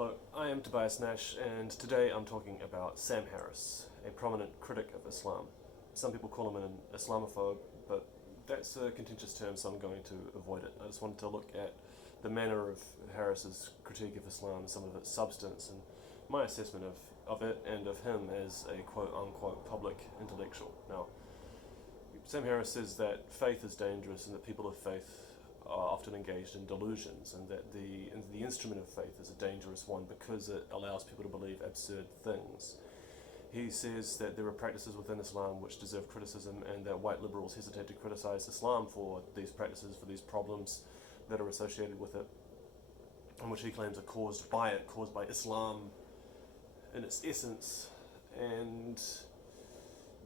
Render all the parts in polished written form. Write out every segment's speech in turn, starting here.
Hello, I am Tobias Nash, and today I'm talking about Sam Harris, a prominent critic of Islam. Some people call him an Islamophobe, but that's a contentious term, so I'm going to avoid it. I just wanted to look at the manner of Harris's critique of Islam, some of its substance, and my assessment of it and of him as a quote-unquote public intellectual. Now, Sam Harris says that faith is dangerous and that people of faith are often engaged in delusions, and that the instrument of faith is a dangerous one because it allows people to believe absurd things. He says that there are practices within Islam which deserve criticism, and that white liberals hesitate to criticize Islam for these practices, for these problems that are associated with it, and which he claims are caused by Islam in its essence, and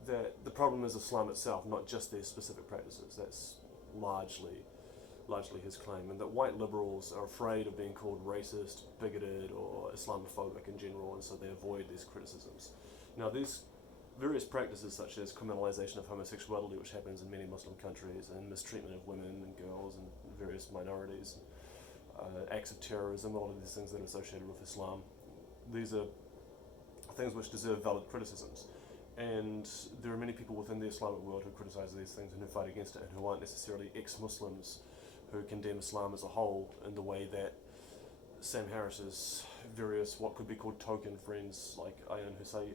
that the problem is Islam itself, not just these specific practices. That's largely his claim, and that white liberals are afraid of being called racist, bigoted, or Islamophobic in general, and so they avoid these criticisms. Now, these various practices, such as criminalization of homosexuality, which happens in many Muslim countries, and mistreatment of women and girls and various minorities, acts of terrorism, a lot of these things that are associated with Islam, these are things which deserve valid criticisms. And there are many people within the Islamic world who criticize these things and who fight against it, and who aren't necessarily ex-Muslims, who condemn Islam as a whole in the way that Sam Harris's various what could be called token friends like Ayaan Hirsi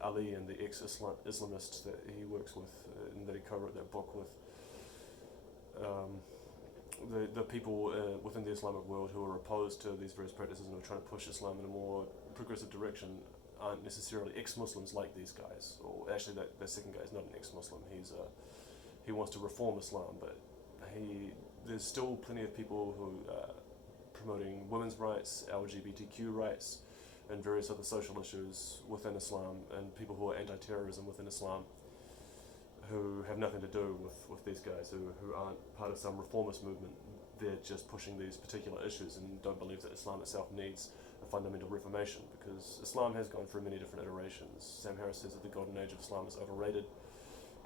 Ali and the ex-Islamists that he works with and that he co-wrote that book with, the people within the Islamic world who are opposed to these various practices and are trying to push Islam in a more progressive direction aren't necessarily ex-Muslims like these guys. Or actually, that second guy is not an ex-Muslim. He wants to reform Islam, but there's still plenty of people who are promoting women's rights, LGBTQ rights, and various other social issues within Islam, and people who are anti-terrorism within Islam, who have nothing to do with these guys, who aren't part of some reformist movement. They're just pushing these particular issues and don't believe that Islam itself needs a fundamental reformation, because Islam has gone through many different iterations. Sam Harris says that the golden age of Islam is overrated,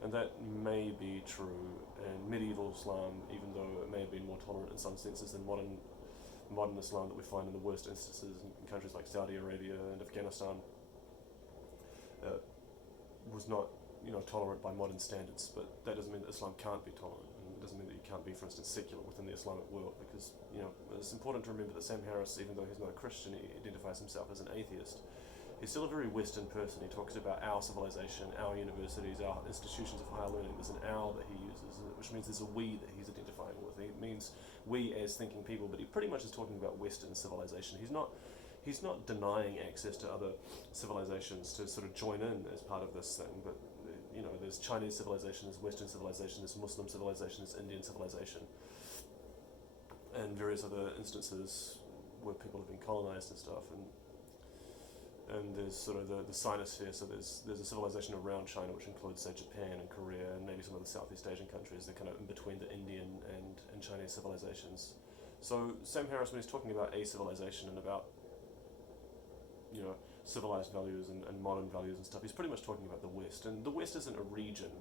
and that may be true. And medieval Islam, even though it may have been more tolerant in some senses than modern Islam that we find in the worst instances in countries like Saudi Arabia and Afghanistan, was not tolerant by modern standards. But that doesn't mean that Islam can't be tolerant, and it doesn't mean that you can't be, for instance, secular within the Islamic world, because it's important to remember that Sam Harris, even though he's not a Christian, he identifies himself as an atheist. He's still a very Western person. He talks about our civilization, our universities, our institutions of higher learning. There's an our that he uses, which means there's a we that he's identifying with. It means we as thinking people, but he pretty much is talking about Western civilization. He's not denying access to other civilizations to sort of join in as part of this thing, but there's Chinese civilization, there's Western civilization, there's Muslim civilization, there's Indian civilization, and various other instances where people have been colonized and stuff, and there's sort of the Sinosphere. So there's a civilization around China, which includes, say, Japan and Korea and maybe some of the Southeast Asian countries. They're kind of in between the Indian and Chinese civilizations. So Sam Harris, when he's talking about a civilization and about civilized values and modern values and stuff, he's pretty much talking about the West. And the West isn't a region,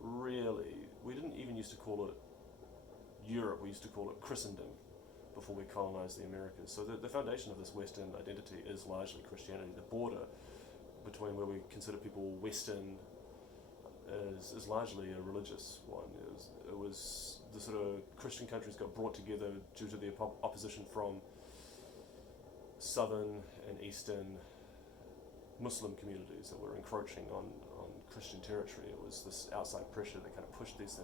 really. We didn't even used to call it Europe. We used to call it Christendom before we colonized the Americas. So the foundation of this Western identity is largely Christianity. The border between where we consider people Western is largely a religious one. It was the sort of Christian countries got brought together due to the opposition from southern and eastern Muslim communities that were encroaching on Christian territory. It was this outside pressure that kind of pushed these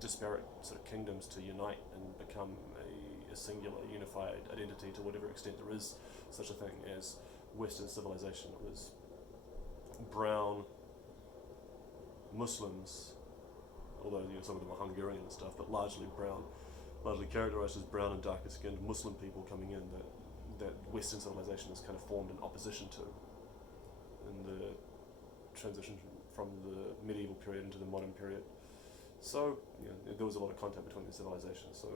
disparate sort of kingdoms to unite and become a singular, unified identity to whatever extent there is such a thing as Western civilization. It was brown Muslims, although some of them were Hungarian and stuff, but largely brown, largely characterized as brown and darker skinned Muslim people coming in that Western civilization has kind of formed in opposition to in the transition from the medieval period into the modern period. So there was a lot of contact between these civilizations. So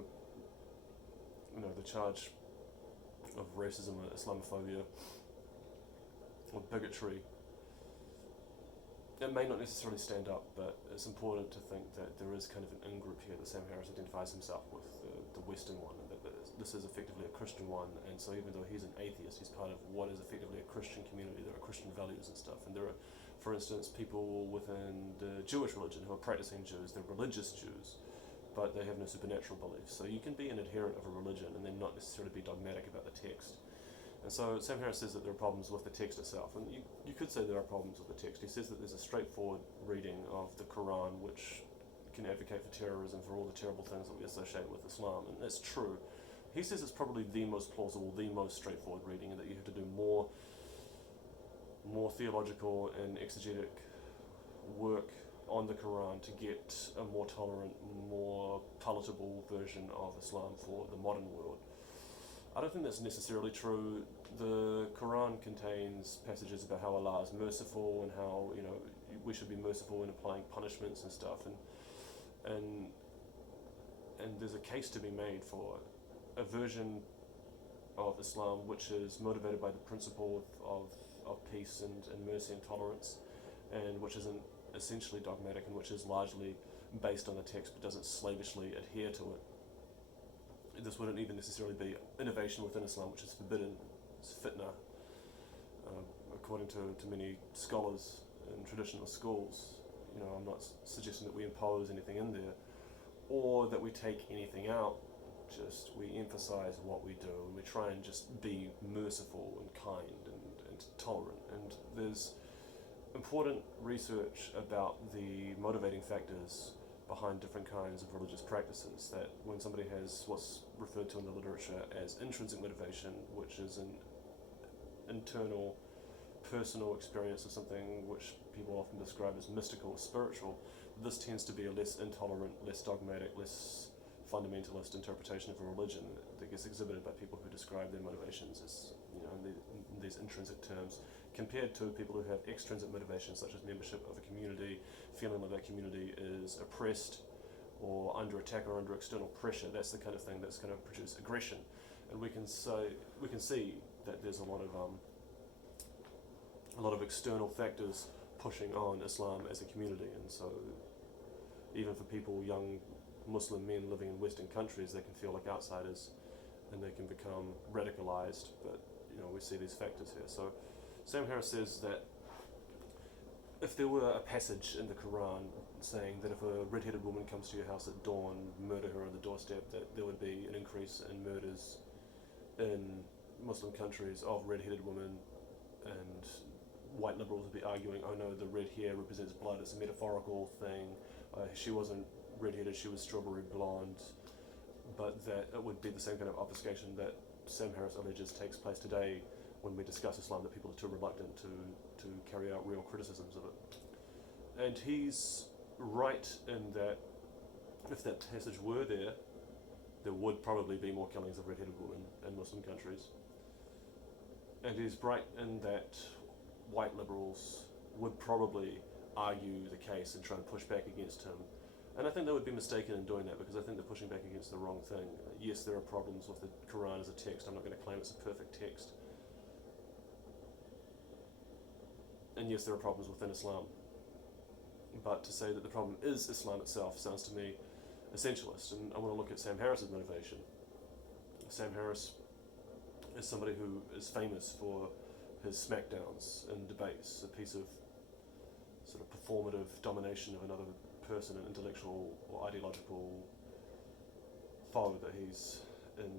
the charge of racism, Islamophobia, or bigotry it may not necessarily stand up, but it's important to think that there is kind of an in-group here that Sam Harris identifies himself with, the Western one, and that this is effectively a Christian one, and so even though he's an atheist, he's part of what is effectively a Christian community. There are Christian values and stuff, and there are, for instance, people within the Jewish religion who are practicing Jews, they're religious Jews, but they have no supernatural beliefs. So you can be an adherent of a religion and then not necessarily be dogmatic about the text. And so Sam Harris says that there are problems with the text itself, and you could say there are problems with the text. He says that there's a straightforward reading of the Quran which can advocate for terrorism, for all the terrible things that we associate with Islam, and that's true. He says it's probably the most plausible, the most straightforward reading, and that you have to do more theological and exegetic work on the Quran to get a more tolerant, more palatable version of Islam for the modern world. I don't think that's necessarily true. The Quran contains passages about how Allah is merciful and how we should be merciful in applying punishments and stuff, and there's a case to be made for a version of Islam which is motivated by the principle of peace and mercy and tolerance, and which isn't essentially dogmatic and which is largely based on the text but doesn't slavishly adhere to it. This wouldn't even necessarily be innovation within Islam, which is forbidden. It's fitna, according to many scholars in traditional schools. I'm not suggesting that we impose anything in there, or that we take anything out. Just we emphasize what we do, and we try and just be merciful and kind and tolerant. And there's important research about the motivating factors behind different kinds of religious practices, that when somebody has what's referred to in the literature as intrinsic motivation, which is an internal, personal experience of something which people often describe as mystical or spiritual, this tends to be a less intolerant, less dogmatic, less fundamentalist interpretation of a religion that gets exhibited by people who describe their motivations as, in these intrinsic terms, compared to people who have extrinsic motivations such as membership of a community, feeling like that community is oppressed or under attack or under external pressure. That's the kind of thing that's going to produce aggression, and we can see that there's a lot of external factors pushing on Islam as a community, and so even for people, young Muslim men living in Western countries, they can feel like outsiders and they can become radicalized, but we see these factors here. So Sam Harris says that if there were a passage in the Quran saying that if a red-headed woman comes to your house at dawn, murder her on the doorstep, that there would be an increase in murders in Muslim countries of red-headed women, and white liberals would be arguing, oh no, the red hair represents blood, it's a metaphorical thing, she wasn't red-headed, she was strawberry blonde, but that it would be the same kind of obfuscation that Sam Harris alleges takes place today when we discuss Islam, that people are too reluctant to carry out real criticisms of it. And he's right in that if that passage were there would probably be more killings of red-headed women in Muslim countries. And he's right in that white liberals would probably argue the case and try and push back against him. And I think they would be mistaken in doing that, because I think they're pushing back against the wrong thing. Yes, there are problems with the Quran as a text. I'm not going to claim it's a perfect text. And yes, there are problems within Islam. But to say that the problem is Islam itself sounds to me essentialist. And I want to look at Sam Harris's motivation. Sam Harris is somebody who is famous for his smackdowns in debates, a piece of sort of performative domination of another person, an intellectual or ideological foe that he's in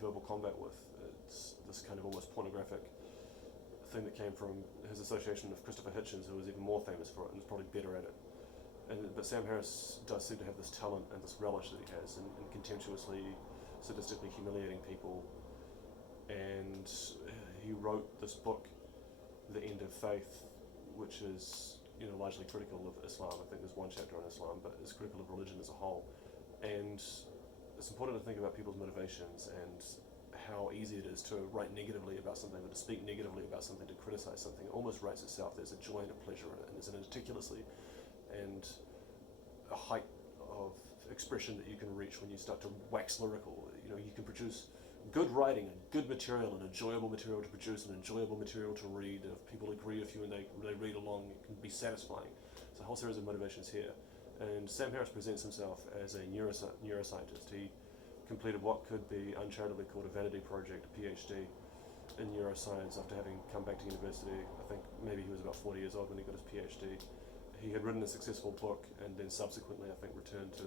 verbal combat with. It's this kind of almost pornographic thing that came from his association with Christopher Hitchens, who was even more famous for it and was probably better at it. But Sam Harris does seem to have this talent and this relish that he has in contemptuously, sadistically humiliating people. And he wrote this book, The End of Faith, which is largely critical of Islam. I think there's one chapter on Islam, but it's critical of religion as a whole. And it's important to think about people's motivations and how easy it is to write negatively about something, or to speak negatively about something, to criticize something. It almost writes itself. There's a joy and a pleasure in it, and there's an articulacy and a height of expression that you can reach when you start to wax lyrical. You can produce good writing and good material and enjoyable material to produce and enjoyable material to read. If people agree with you and they read along, it can be satisfying. a whole series of motivations here. And Sam Harris presents himself as a neuroscientist. He completed what could be uncharitably called a vanity project, a PhD in neuroscience after having come back to university. I think maybe he was about 40 years old when he got his PhD. He had written a successful book and then subsequently, I think, returned to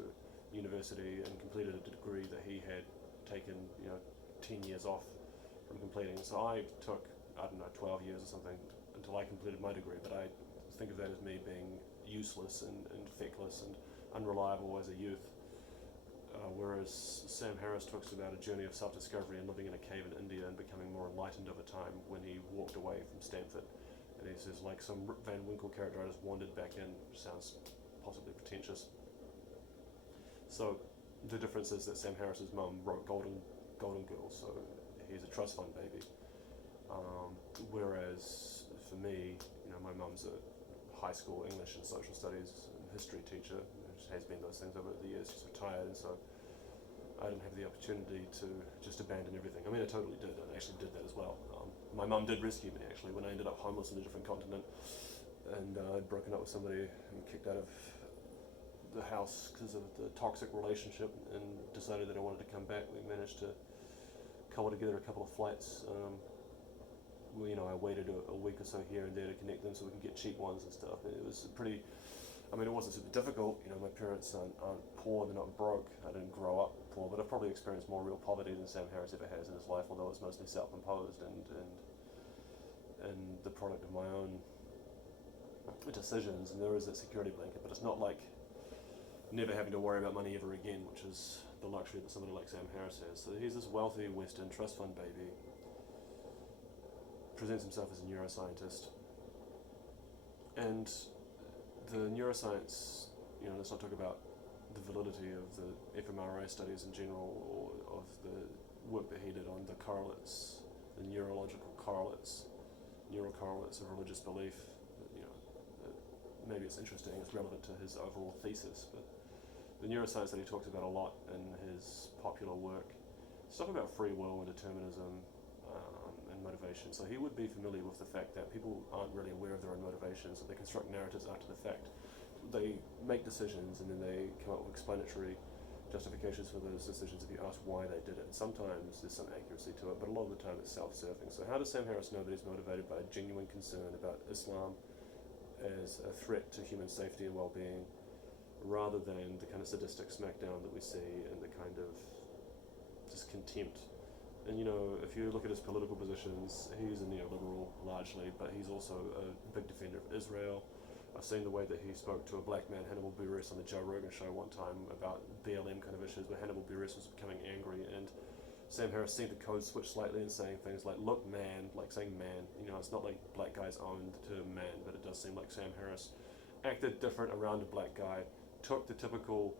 university and completed a degree that he had taken, 10 years off from completing. So I took, 12 years or something until I completed my degree, but I think of that as me being useless and feckless and unreliable as a youth. Whereas Sam Harris talks about a journey of self-discovery and living in a cave in India and becoming more enlightened over time when he walked away from Stanford. And he says, like some Rip Van Winkle character, I just wandered back in, which sounds possibly pretentious. So the difference is that Sam Harris's mum wrote Golden Girls, so he's a trust fund baby. Whereas for me, my mum's a high school English and social studies and history teacher. She has been those things over the years. She's retired, and so I didn't have the opportunity to just abandon everything. I mean, I totally did. I actually did that as well. My mum did rescue me, actually, when I ended up homeless in a different continent, and I'd broken up with somebody and kicked out of the house because of the toxic relationship, and decided that I wanted to come back. We managed to cobble together a couple of flights. I waited a week or so here and there to connect them so we can get cheap ones and stuff. And it was it wasn't super difficult. My parents aren't poor, they're not broke. I didn't grow up poor, but I've probably experienced more real poverty than Sam Harris ever has in his life, although it's mostly self-imposed and the product of my own decisions. And there is that security blanket, but it's not like never having to worry about money ever again, which is the luxury that somebody like Sam Harris has. So he's this wealthy Western trust fund baby, presents himself as a neuroscientist, and the neuroscience, let's not talk about the validity of the fMRI studies in general, or of the work that he did on the correlates, the neurological correlates, neural correlates of religious belief. Maybe it's interesting, it's relevant to his overall thesis, but the neuroscience that he talks about a lot in his popular work, stuff about free will and determinism, and motivation. So he would be familiar with the fact that people aren't really aware of their own motivations, and they construct narratives after the fact. They make decisions and then they come up with explanatory justifications for those decisions if you ask why they did it. Sometimes there's some accuracy to it, but a lot of the time it's self-serving. So how does Sam Harris know that he's motivated by a genuine concern about Islam as a threat to human safety and well-being, rather than the kind of sadistic smackdown that we see and the kind of just contempt? And if you look at his political positions, he's a neoliberal largely, but he's also a big defender of Israel. I've seen the way that he spoke to a black man, Hannibal Buress, on the Joe Rogan show one time about BLM kind of issues, where Hannibal Buress was becoming angry, and Sam Harris seemed to code switch slightly and saying things like, look man, like saying man. It's not like black guys own the term man, but it does seem like Sam Harris acted different around a black guy, took the typical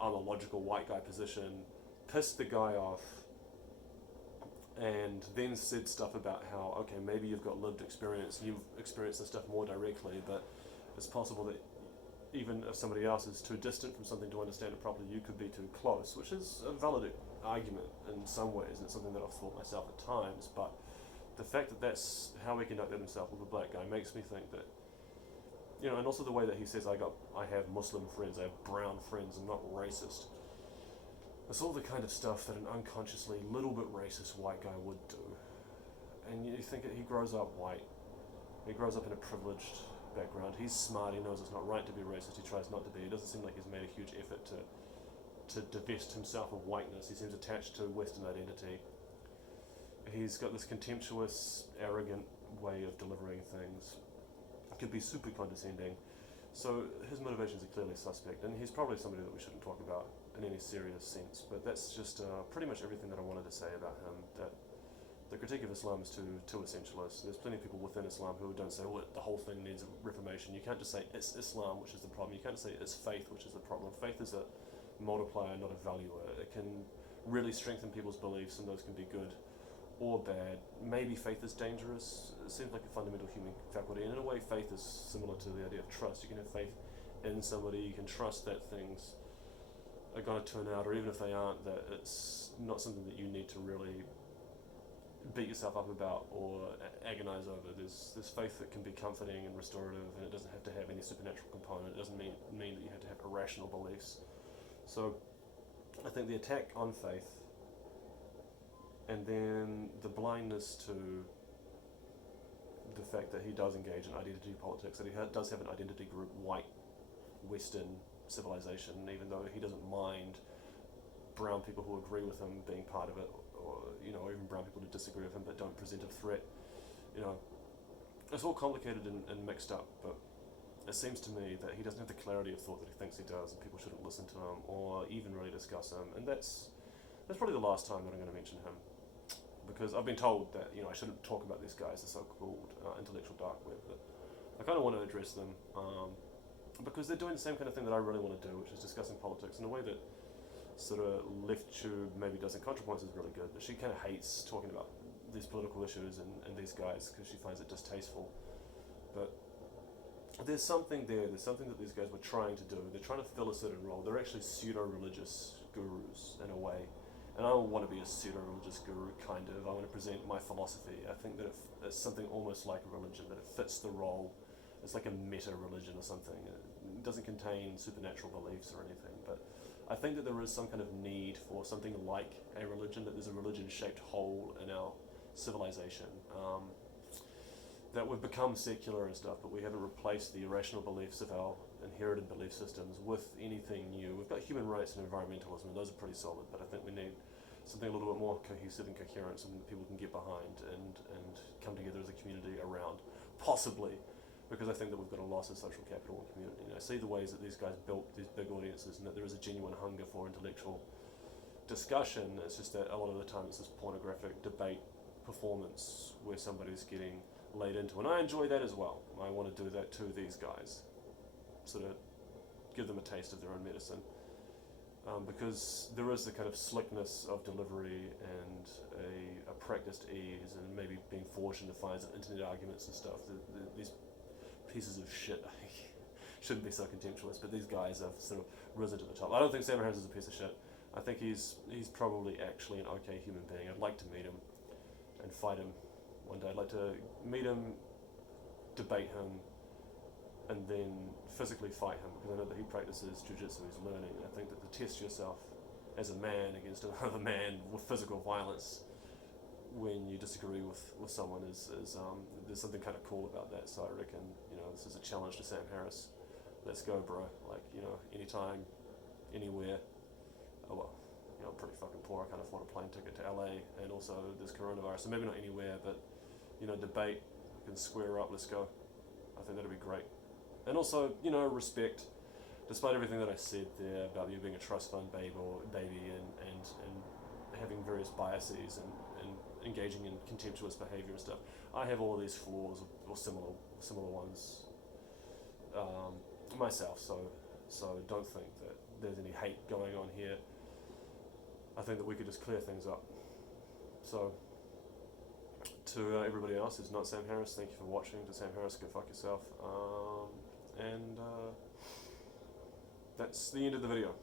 I'm a logical white guy position, pissed the guy off, and then said stuff about how, okay, maybe you've got lived experience, you've experienced this stuff more directly, but it's possible that even if somebody else is too distant from something to understand it properly, you could be too close, which is a valid argument in some ways, and it's something that I've thought myself at times, but the fact that that's how he conducted himself with a black guy makes me think that, and also the way that he says, I have Muslim friends, I have brown friends, I'm not racist. It's all the kind of stuff that an unconsciously little bit racist white guy would do. And you think that he grows up white. He grows up in a privileged background. He's smart, he knows it's not right to be racist, he tries not to be. It doesn't seem like he's made a huge effort to divest himself of whiteness. He seems attached to Western identity. He's got this contemptuous, arrogant way of delivering things. It could be super condescending. So his motivations are clearly suspect, and he's probably somebody that we shouldn't talk about in any serious sense. But that's just pretty much everything that I wanted to say about him. That the critique of Islam is too essentialist. There's plenty of people within Islam who don't say, well, the whole thing needs a reformation. You can't just say it's Islam, which is the problem. You can't say it's faith, which is the problem. Faith is a multiplier, not a valuer. It can really strengthen people's beliefs, and those can be good or bad. Maybe faith is dangerous. It seems like a fundamental human faculty, and in a way faith is similar to the idea of trust. You can have faith in somebody, you can trust that things are going to turn out, or even if they aren't, that it's not something that you need to really beat yourself up about or agonize over. There's faith that can be comforting and restorative, and it doesn't have to have any supernatural component. It doesn't mean that you have to have irrational beliefs. So I think the attack on faith, and then the blindness to the fact that he does engage in identity politics, that he does have an identity group, white Western civilization, even though he doesn't mind brown people who agree with him being part of it, or even brown people who disagree with him but don't present a threat. It's all complicated and mixed up, but it seems to me that he doesn't have the clarity of thought that he thinks he does, and people shouldn't listen to him or even really discuss him. And that's probably the last time that I'm going to mention him, because I've been told that I shouldn't talk about these guys, the so-called intellectual dark web, but I kind of want to address them because they're doing the same kind of thing that I really want to do, which is discussing politics in a way that sort of left tube maybe does in ContraPoints is really good, but she kind of hates talking about these political issues and these guys because she finds it distasteful. But there's something there, there's something that these guys were trying to do. They're trying to fill a certain role. They're actually pseudo-religious gurus in a way. And I don't want to be a pseudo-religious guru, kind of. I want to present my philosophy. I think that it's something almost like a religion, that it fits the role. It's like a meta-religion or something. It doesn't contain supernatural beliefs or anything, but I think that there is some kind of need for something like a religion, that there's a religion-shaped hole in our civilization, that we've become secular and stuff, but we haven't replaced the irrational beliefs of our inherited belief systems with anything new. We've got human rights and environmentalism, and those are pretty solid, but I think we need something a little bit more cohesive and coherent, something that people can get behind and come together as a community around, possibly, because I think that we've got a loss of social capital and community. I see the ways that these guys built these big audiences, and that there is a genuine hunger for intellectual discussion. It's just that a lot of the time it's this pornographic debate performance where somebody's getting laid into, and I enjoy that as well. I want to do that to these guys, sort of give them a taste of their own medicine, because there is the kind of slickness of delivery and a practiced ease, and maybe being forged into defiance of internet arguments and stuff. These pieces of shit shouldn't be so contemptuous, but these guys have sort of risen to the top. I don't think Sam Harris is a piece of shit. I think he's probably actually an okay human being. I'd like to meet him and fight him one day. I'd like to meet him, debate him, and then physically fight him, because I know that he practices jiu-jitsu, he's learning. I think that to test yourself as a man against another man with physical violence when you disagree with someone is there's something kind of cool about that. So I reckon, this is a challenge to Sam Harris. Let's go, bro. Like, anytime, anywhere. Oh well, I'm pretty fucking poor. I can't afford a plane ticket to LA, and also there's coronavirus, so maybe not anywhere, but debate, we can square up, let's go. I think that'd be great. And also, respect, despite everything that I said there about you being a trust fund baby and having various biases and engaging in contemptuous behavior and stuff. I have all of these flaws or similar ones myself, so don't think that there's any hate going on here. I think that we could just clear things up. So, to everybody else who's not Sam Harris, thank you for watching. To Sam Harris, go fuck yourself. And that's the end of the video.